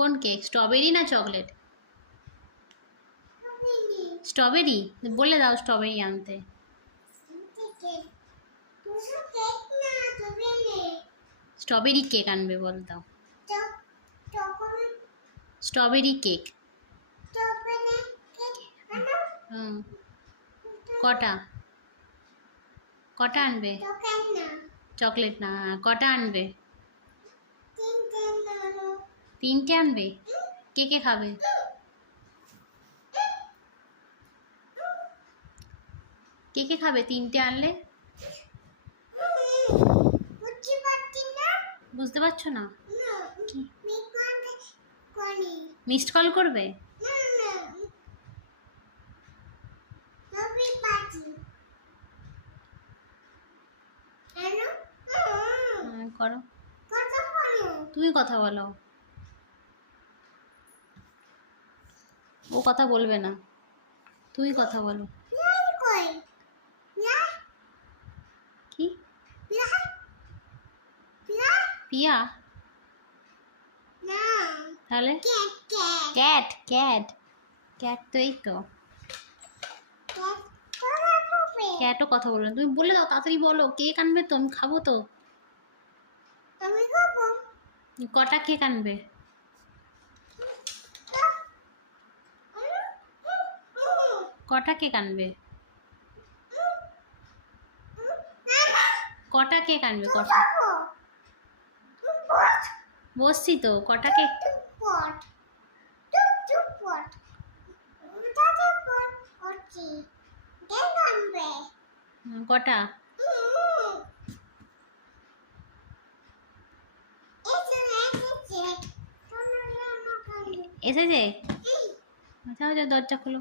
কোন cake? Strawberry না chocolate? Strawberry বলে দাও স্ট্রবেরি আনতে। স্ট্রবেরি কেক আনবে বল দাও। Strawberry cake. হুম, কটা কটা আনবে? চকলেট না, কটা আনবে? 3টে আনবে। কে কে খাবে? কে কে খাবে 3টে আনলে? বুঝতে পারছো না? মিসড কল করবে? করো, তুমি কথা বলো। ও কথা বলবে না, তুমি কথা বলো। কি পিয়া? তাহলে ক্যাট। ক্যাট ক্যাট তো এই তো ক্যাটও কথা বলবে না। তুমি বলে দাও তাড়াতাড়ি বলো। কেক আনবে তো? আমি খাবো তো। কটা কেক আনবে? কটা কেক আনবে? কটা কেক আনবে? কটা? বসছি তো, কটা কেক? কটা? এসেছে? যাও যাও, দরজা খোলো।